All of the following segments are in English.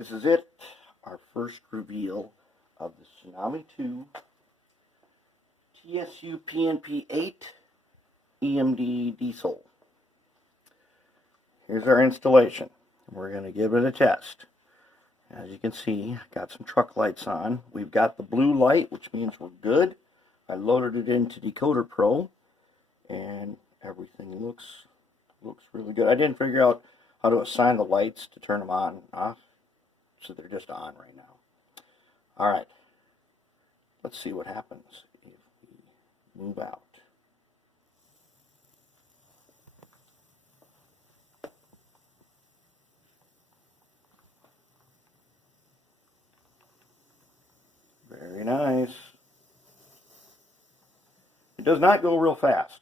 This is it, our first reveal of the Tsunami2 TSU-PNP8 EMD Diesel. Here's our installation. We're going to give it a test. As you can see, I got some truck lights on. We've got the blue light, which means we're good. I loaded it into Decoder Pro, and everything looks really good. I didn't figure out how to assign the lights to turn them on and off, so they're just on right now. Alright, let's see what happens if we move out. Very nice. It does not go real fast,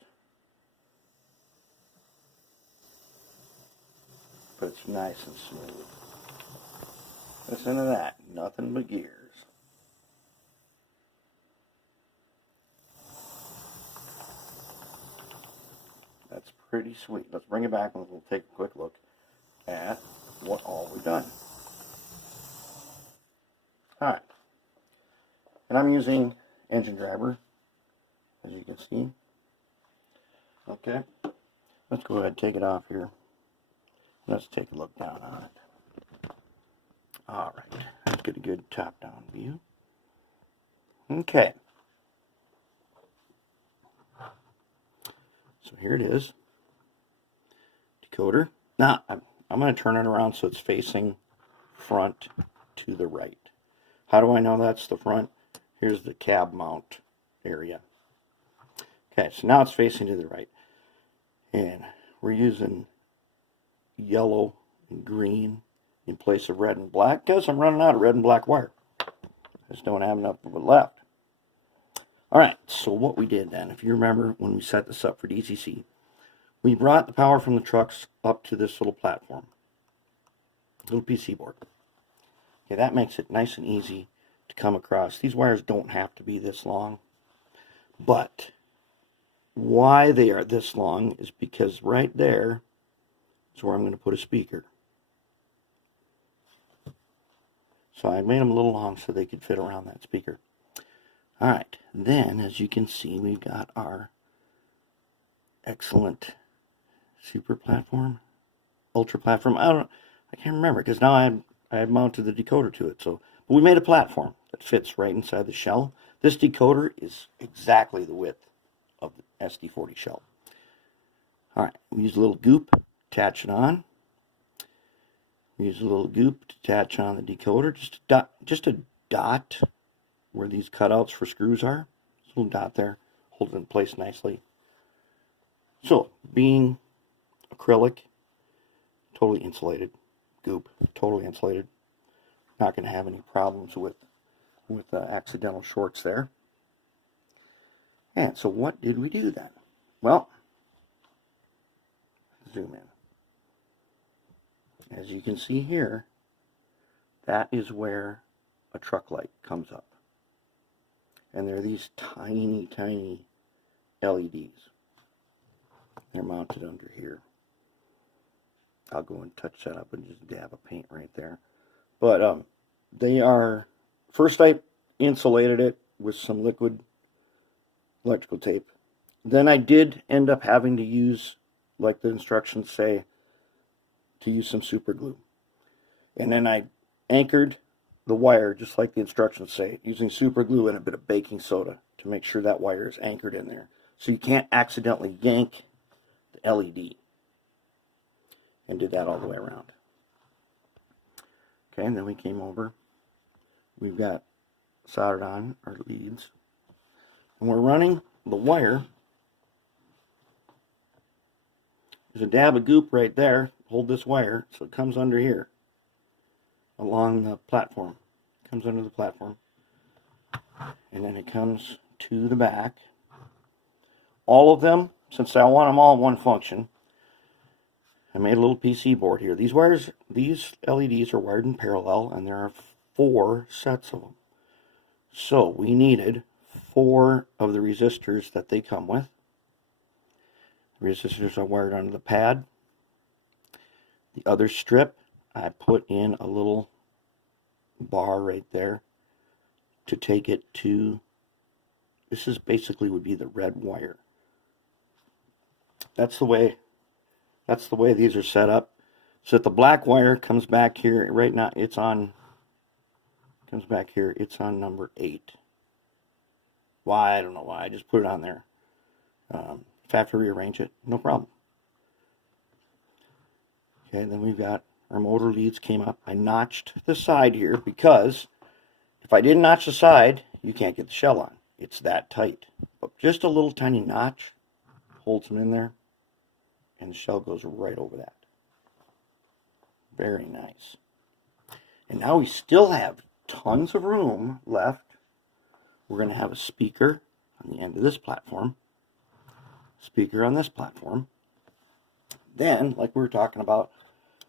but it's nice and smooth. Listen to that, nothing but gears. That's pretty sweet. Let's bring it back and we'll take a quick look at what all we've done. Alright. And I'm using engine driver, as you can see. Okay. Let's go ahead and take it off here. Let's take a look down on it. Alright. Let's get a good top-down view. Okay. So here it is. Decoder. Now, I'm going to turn it around so it's facing front to the right. How do I know that's the front? Here's the cab mount area. Okay, so now it's facing to the right. And we're using yellow and green in place of red and black because I'm running out of red and black wire. I just don't have enough of it left. Alright, so what we did then, if you remember when we set this up for DCC, we brought the power from the trucks up to this little platform, little PC board. Okay, that makes it nice and easy to come across. These wires don't have to be this long, but why they are this long is because right there is where I'm going to put a speaker. So I made them a little long so they could fit around that speaker. Alright, then as you can see, we've got our excellent super platform, ultra platform. I can't remember because now I have mounted the decoder to it. So, but we made a platform that fits right inside the shell. This decoder is exactly the width of the SD40 shell. Alright, we use a little goop, attach it on. We use a little goop to attach on the decoder, just a dot where these cutouts for screws are. Just a little dot there, hold it in place nicely. So, being acrylic, totally insulated, goop, totally insulated. Not going to have any problems with accidental shorts there. And so what did we do then? Well, zoom in. As you can see here, that is where a truck light comes up. And there are these tiny, tiny LEDs. They're mounted under here. I'll go and touch that up and just dab a paint right there. But they are, first I insulated it with some liquid electrical tape. Then I did end up having to use, like the instructions say, to use some super glue. And then I anchored the wire, just like the instructions say, using super glue and a bit of baking soda to make sure that wire is anchored in there. So you can't accidentally yank the LED. And did that all the way around. Okay, and then we came over. We've got soldered on our leads. And we're running the wire. There's a dab of goop right there. Hold this wire so it comes under here along the platform. It comes under the platform. And then it comes to the back. All of them, since I want them all in one function, I made a little PC board here. These LEDs are wired in parallel, and there are 4 sets of them. So we needed 4 of the resistors that they come with. The resistors are wired onto the pad. The other strip, I put in a little bar right there to take it to, this is basically would be the red wire. That's the way these are set up. So that the black wire comes back here. Right now it's on, comes back here, it's on number 8. Why? I don't know why. I just put it on there. If I have to rearrange it, no problem. Okay, then we've got our motor leads came up. I notched the side here because if I didn't notch the side, you can't get the shell on. It's that tight. But just a little tiny notch holds them in there, and the shell goes right over that. Very nice. And now we still have tons of room left. We're going to have a speaker on the end of this platform, speaker on this platform. Then, like we were talking about,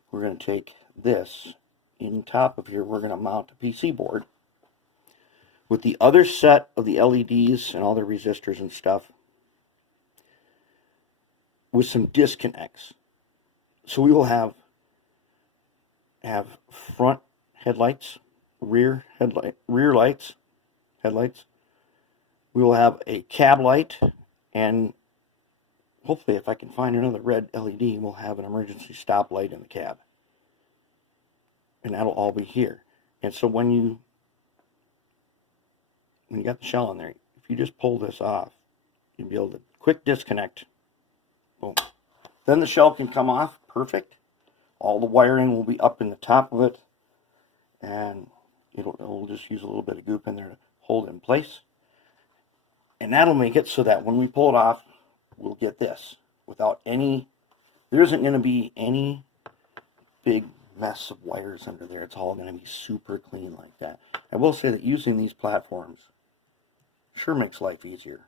we're going to take this in top of here, we're going to mount a PC board with the other set of the LEDs and all the resistors and stuff with some disconnects. So we will have front headlights, rear lights. We will have a cab light, and hopefully if I can find another red LED, we'll have an emergency stop light in the cab. And that'll all be here. And so when you got the shell on there, if you just pull this off, you'll be able to quick disconnect. Boom. Then the shell can come off, perfect. All the wiring will be up in the top of it, and it'll just use a little bit of goop in there to hold it in place. And that'll make it so that when we pull it off, we'll get this without any, there isn't going to be any big mess of wires under there. It's all going to be super clean like that. I will say that using these platforms sure makes life easier.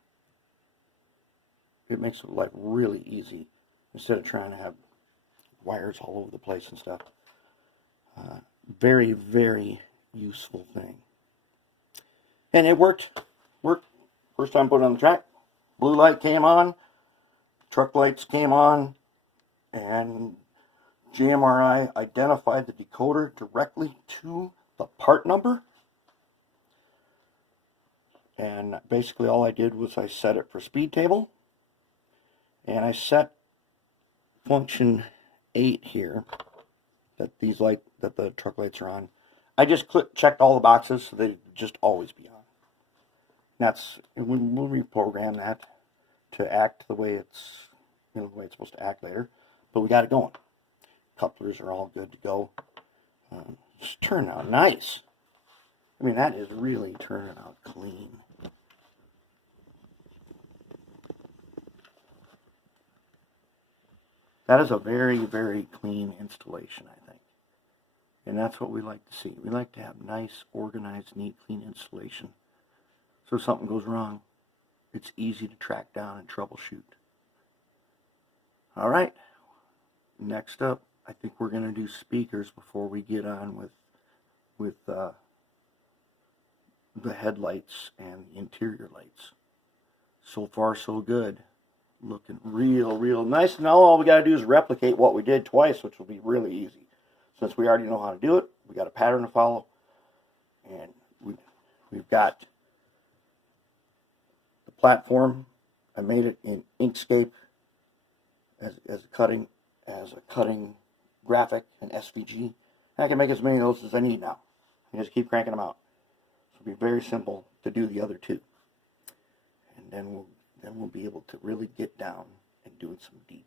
It makes life really easy instead of trying to have wires all over the place and stuff. Very, very useful thing. And it worked. First time put it on the track. Blue light came on. Truck lights came on. And JMRI identified the decoder directly to the part number. And basically all I did was I set it for speed table. And I set function 8 here that the truck lights are on. I just checked all the boxes so they'd just always be on. That's we'll reprogram that to act the way it's the way it's supposed to act later. But we got it going. Couplers are all good to go. Just turn out nice. I mean, that is really turning out clean. That is a very, very clean installation, I think. And that's what we like to see. We like to have nice, organized, neat, clean installation. So if something goes wrong, it's easy to track down and troubleshoot. All right. Next up, I think we're going to do speakers before we get on with the headlights and the interior lights. So far, so good. Looking real nice. Now all we got to do is replicate what we did twice, which will be really easy. Since we already know how to do it, we got a pattern to follow, and we've got the platform. I made it in Inkscape as a cutting graphic and SVG. And I can make as many of those as I need now. I just keep cranking them out. So it'll be very simple to do the other two, and then we'll be able to really get down and doing some detail.